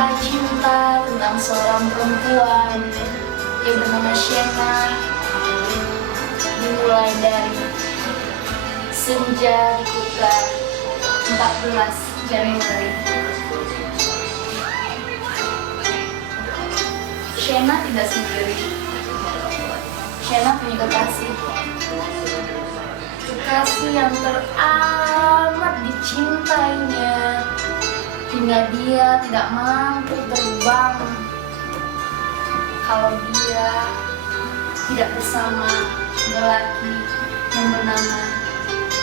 Kisah cinta tentang seorang perempuan yang bernama Shena dimulai dari senja di kota 14 Januari. Shena tidak sendiri. Shena punya kekasih yang teramat dicintainya, hingga dia tidak mampu terbang kalau dia tidak bersama lelaki yang bernama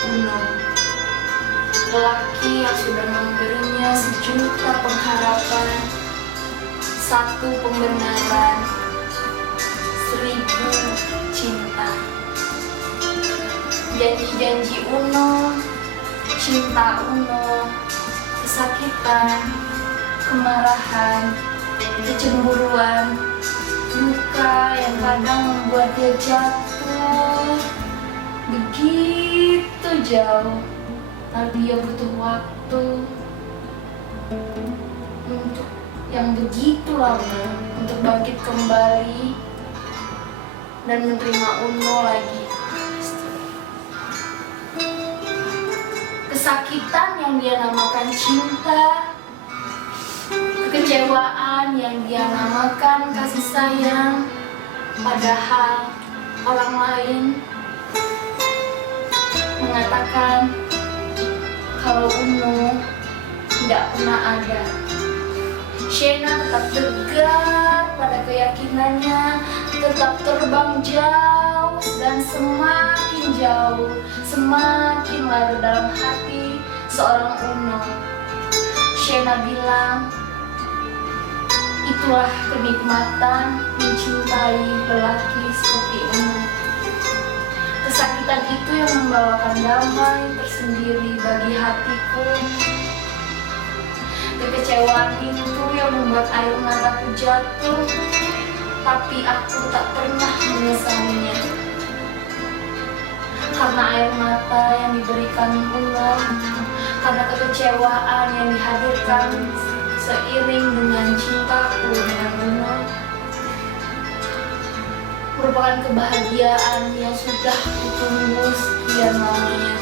Uno. Lelaki yang sudah memberinya sejuta pengharapan, satu pembenaran, 1000 cinta. Janji-janji Uno, cinta Uno, kesakitan, kemarahan, kecemburuan, luka yang kadang membuat dia jatuh begitu jauh, tapi dia butuh waktu untuk yang begitu lama untuk bangkit kembali dan menerima Uno lagi. Kesakitan yang dia namakan cinta, kekecewaan yang dia namakan kasih sayang, padahal orang lain mengatakan kalau Uno tidak pernah ada. Shena tetap tegar pada keyakinannya, tetap terbang jauh dan semakin jauh, semakin larut dalam hati seorang Uno. Shena bilang, itulah kenikmatan mencintai lelaki seperti Uno. Kesakitan itu yang membawakan damai tersendiri bagi hatiku. Kekecewaan itu yang membuat air mataku jatuh, tapi aku tak pernah menyesalinya. Karena air mata yang diberikan Uno, karena kekecewaan yang dihadirkan seiring dengan cintaku dengan Uno, merupakan kebahagiaan yang sudah kutunggu sekian lamanya.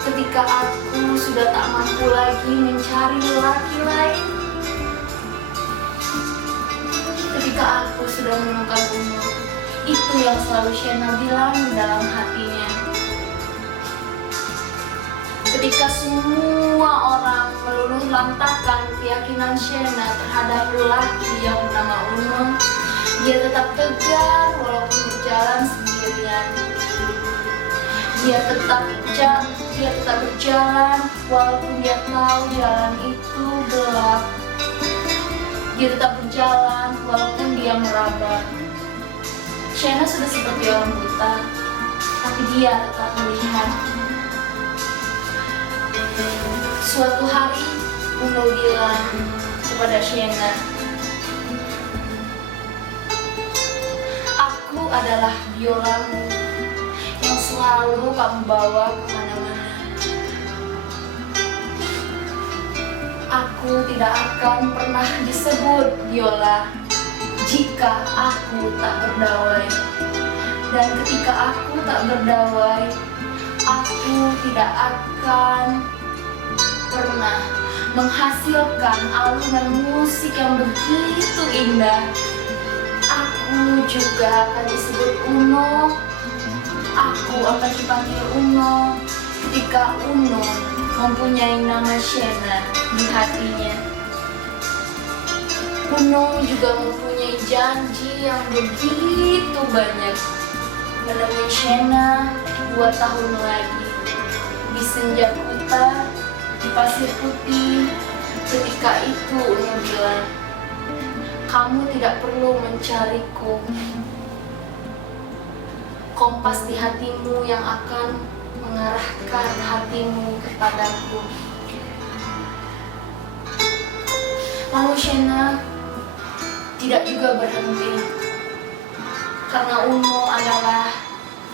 Ketika aku sudah tak mampu lagi mencari lelaki lain, ketika aku sudah menemukan Uno, itu yang selalu Shena bilang dalam hatinya. Ketika semua orang meluluh lantahkan keyakinan Shena terhadap lelaki yang bernama Uno, dia tetap tegar walaupun berjalan sendirian. Dia tetap berjalan walaupun dia tahu jalan itu gelap. Dia tetap berjalan walaupun dia meraba. Shena sudah seperti orang buta, tapi dia tetap melihat. Suatu hari Uno bilang kepada Shena, "Aku adalah biolamu yang selalu kamu bawa kemana-mana. Aku tidak akan pernah disebut biola jika aku tak berdawai. Dan ketika aku tak berdawai, aku tidak akan pernah menghasilkan alunan musik yang begitu indah. Aku juga akan disebut Uno. Aku akan dipanggil Uno ketika Uno mempunyai nama Shena di hatinya. Uno juga mempunyai janji yang begitu banyak, menemui Shena 2 tahun lagi di senja kota, di pasir putih. Ketika itu Uno bilang, "Kamu tidak perlu mencariku. Kompas di hatimu yang akan mengarahkan hatimu kepadaku." Lalu Shena tidak juga berhenti, karena Uno adalah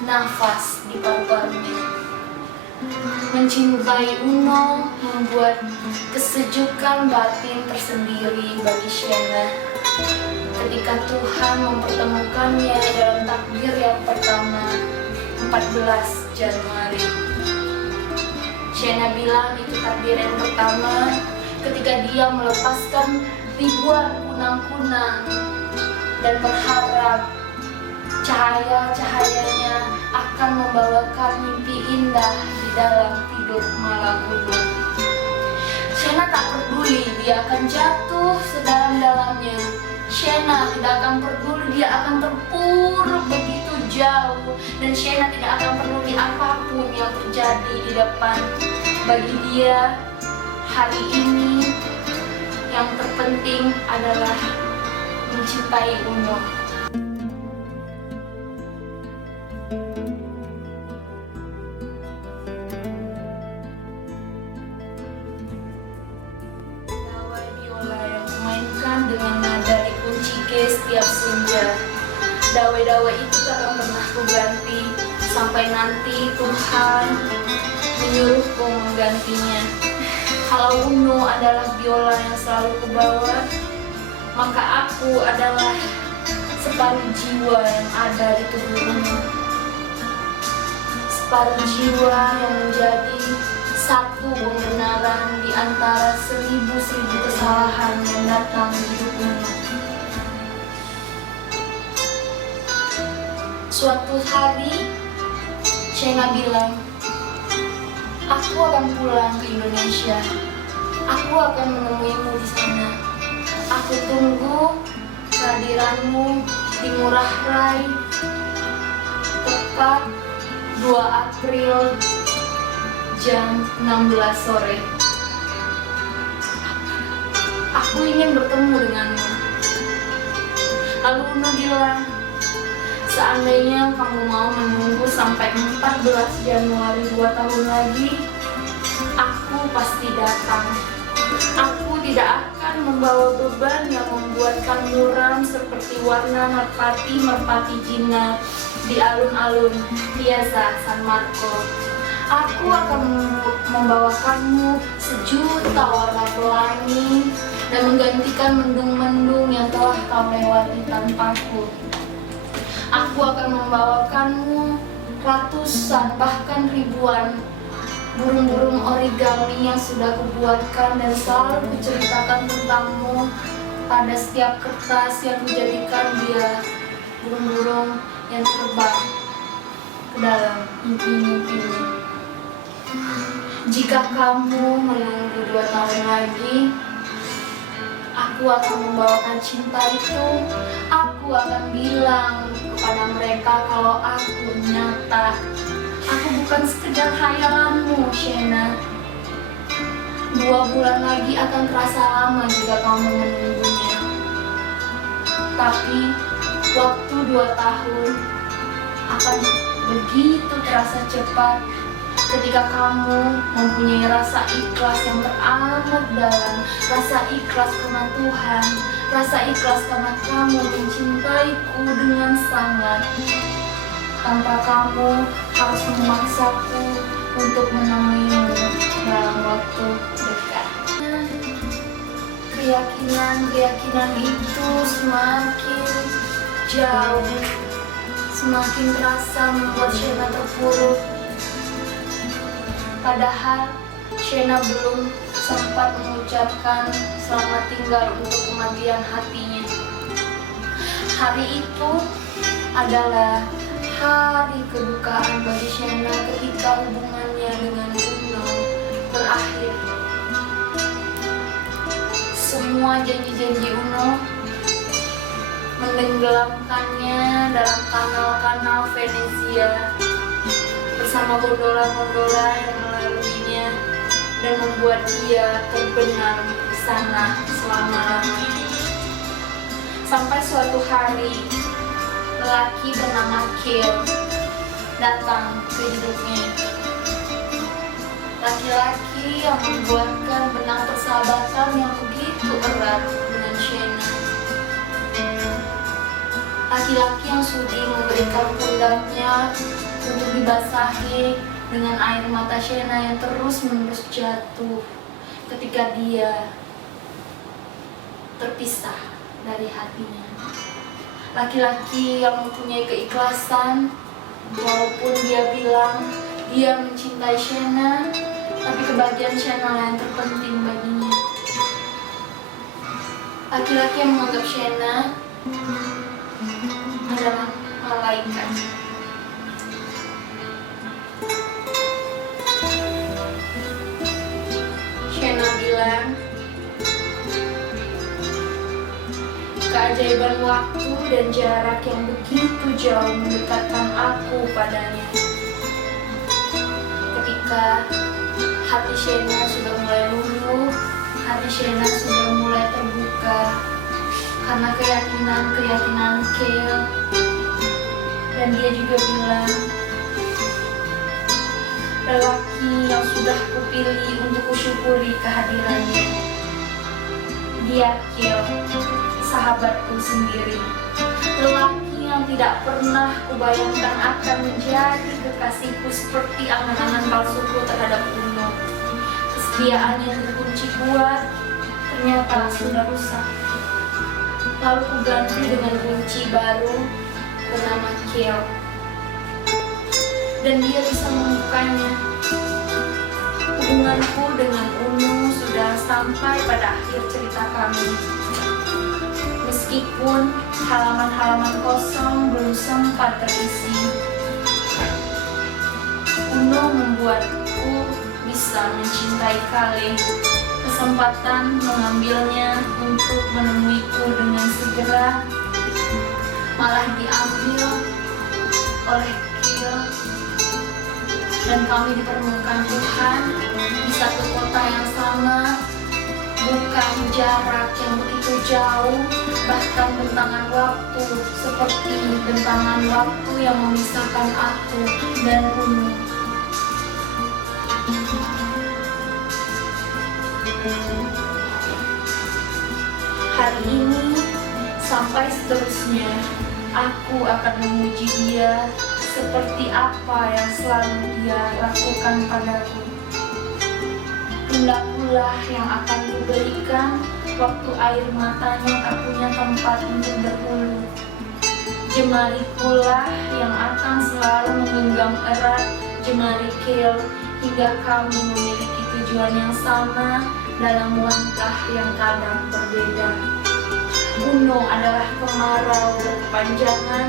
nafas di paru-parunya. Mencintai Uno membuat kesejukan batin tersendiri bagi Shena ketika Tuhan mempertemukannya dalam takbir yang pertama 14 Januari. Shena bilang itu takbir yang pertama ketika dia melepaskan ribuan kunang-kunang dan berharap cahaya-cahayanya akan membawakan mimpi indah di dalam tidur malam Uno. Shena tak peduli dia akan jatuh sedalam-dalamnya. Shena tidak akan peduli dia akan terpuruk begitu jauh, dan Shena tidak akan peduli apapun yang terjadi di depan. Bagi dia, hari ini yang terpenting adalah mencintai Uno. Gawai biola yang dimainkan dengan nada dikunci G setiap senja. Dawai-dawai itu tak akan pernah kuganti sampai nanti Tuhan menyuruhku menggantinya. Kalau Uno adalah biola yang selalu kubawa, maka aku adalah separuh jiwa yang ada di tubuh Uno. Separuh jiwa yang menjadi satu pembenaran di antara seribu-seribu kesalahan yang datang di hidup Uno. Suatu hari, Shena bilang, aku akan pulang ke Indonesia. Aku akan menemuimu di sana. Aku tunggu kehadiranmu di Ngurah Rai tepat 2 April jam 16 sore. Aku ingin bertemu denganmu. Lalu Uno bilang, seandainya kamu mau menunggu sampai 14 Januari 2 tahun lagi, aku pasti datang. Aku tidak akan membawa beban yang membuatkan muram seperti warna merpati jinak di alun-alun Piazza San Marco. Aku akan membawakanmu sejuta warna pelangi dan menggantikan mendung-mendung yang telah kau lewati tanpaku. Aku akan membawakanmu ratusan bahkan ribuan burung-burung origami yang sudah kubuatkan dan selalu kuceritakan tentangmu pada setiap kertas yang kujadikan dia burung-burung yang terbang ke dalam mimpi-mimpimu. Jika kamu menunggu 2 tahun lagi, aku akan membawakan cinta itu. Aku akan bilang kepada mereka kalau aku nyata. Aku bukan sekedar khayalanmu, Shena. 2 bulan lagi akan terasa lama jika kamu menunggunya. Tapi waktu 2 tahun akan begitu terasa cepat ketika kamu mempunyai rasa ikhlas yang teramat dalam, rasa ikhlas karena Tuhan, rasa ikhlas karena kamu mencintaiku dengan sangat, tanpa kamu harus memaksaku untuk menemuimu dalam waktu dekat. Keyakinan itu semakin jauh, semakin terasa membuat Shena terpuruk. Padahal Shena belum sempat mengucapkan selamat tinggal untuk kematian hatinya. Hari itu adalah hari kedukaan bagi Shena ketika hubungannya dengan Uno berakhir. Semua janji-janji Uno menenggelamkannya dalam kanal-kanal Venezia bersama gondola-gondola yang melaluinya dan membuat dia terbenam di sana selama-lamanya. Sampai suatu hari, lelaki bernama Kiel datang ke hidupnya. Laki-laki yang membuatkan benang persahabatan yang begitu erat dengan Shena. Laki-laki yang sudi memberikan pundaknya untuk dibasahi dengan air mata Shena yang terus-menerus jatuh ketika dia terpisah dari hatinya. Laki-laki yang mempunyai keikhlasan, walaupun dia bilang dia mencintai Shena, tapi kebahagiaan Shena yang terpenting baginya. Laki-laki yang menganggap Shena adalah malaikat. Shena bilang, keajaiban waktu dan jarak yang begitu jauh mendekatkan aku padanya. Ketika hati Shena sudah mulai luluh, hati Shena sudah mulai terbuka karena keyakinan Kale. Dan dia juga bilang, lelaki yang sudah kupilih untuk kusyukuri kehadirannya, dia Kale, sahabatku sendiri. Lelaki yang tidak pernah kubayangkan akan menjadi kekasihku seperti angan-angan palsuku terhadap Uno. Kesetiaannya terkunci kuat, ternyata sudah rusak. Lalu kuganti dengan kunci baru bernama Kale. Dan dia bisa membukanya. Hubunganku dengan Uno sudah sampai pada akhir cerita kami. Meskipun halaman-halaman kosong belum sempat terisi, Uno membuatku bisa mencintai Kale. Kesempatan mengambilnya untuk menemuiku dengan segera malah diambil oleh Kale, dan kami dipertemukan Tuhan di satu kota yang sama. Bukan jarak yang begitu jauh, bahkan bentangan waktu seperti bentangan waktu yang memisahkan aku dan Uno. Hari ini sampai seterusnya, aku akan memuji dia seperti apa yang selalu dia lakukan padaku. Pundakulah yang akan kuberikan waktu air matanya tak punya tempat untuk berhulu. Jemariku lah yang akan selalu menggenggam erat jemari Kale hingga kami memiliki tujuan yang sama dalam langkah yang kadang berbeda. Uno adalah kemarau berkepanjangan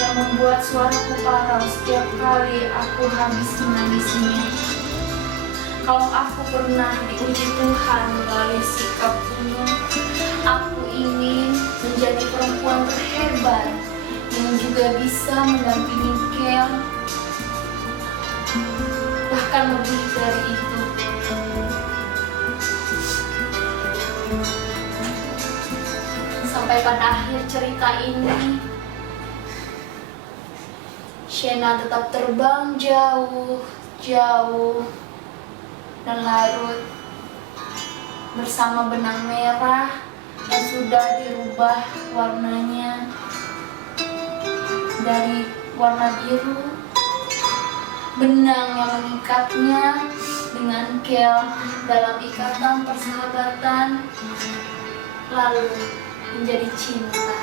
yang membuat suaraku parau setiap kali aku habis menangisinya. Kalau aku pernah diuji Tuhan melalui sikap Uno, aku ingin menjadi perempuan terhebat yang juga bisa mendampingi Kale, bahkan lebih dari itu. Sampai pada akhir cerita ini, Shena tetap terbang jauh dan larut bersama benang merah yang sudah dirubah warnanya dari warna biru. Benang yang mengikatnya dengan Kale dalam ikatan persahabatan lalu menjadi cinta.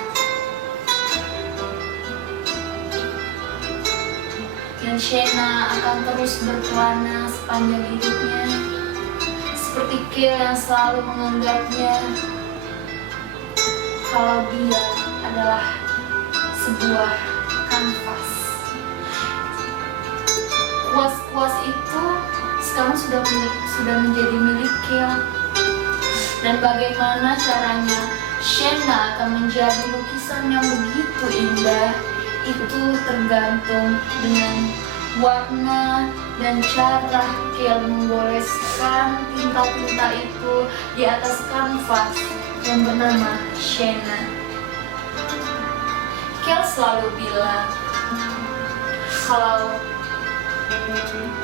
Dan Shena akan terus berkelana sepanjang hidupnya, seperti Kale yang selalu menganggapnya kalau dia adalah sebuah kanvas. Kuas-kuas itu sekarang sudah menjadi milik Kale. Dan bagaimana caranya Shena akan menjadi lukisan yang begitu indah, itu tergantung dengan warna dan cara Kale mengoleskan tinta-tinta itu di atas kanvas yang bernama Shena. Kale selalu bilang kalau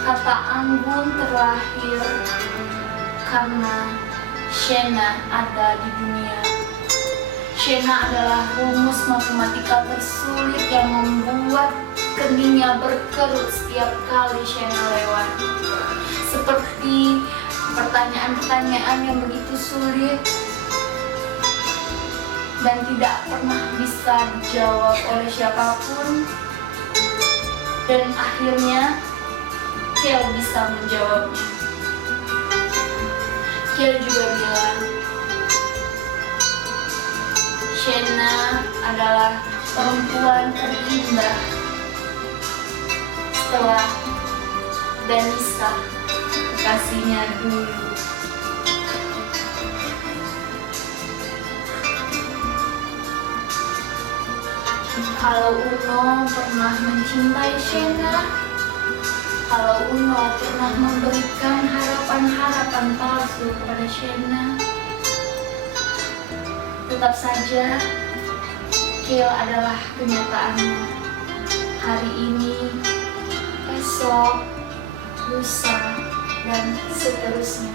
kata anggun terlahir karena Shena ada di dunia. Shena adalah rumus matematika tersulit yang membuat keningnya berkerut setiap kali Shena lewat. seperti pertanyaan-pertanyaan yang begitu sulit dan tidak pernah bisa dijawab oleh siapapun. Dan akhirnya Kale bisa menjawabnya. Kale juga bilang, Shanna adalah perempuan terindah setelah Danisa, kekasihnya dulu. Kalau Uno pernah mencintai Shanna, kalau Uno pernah memberikan harapan-harapan palsu kepada Shanna, tetap saja Kale adalah kenyataannya. Hari ini, esok, lusa, dan seterusnya.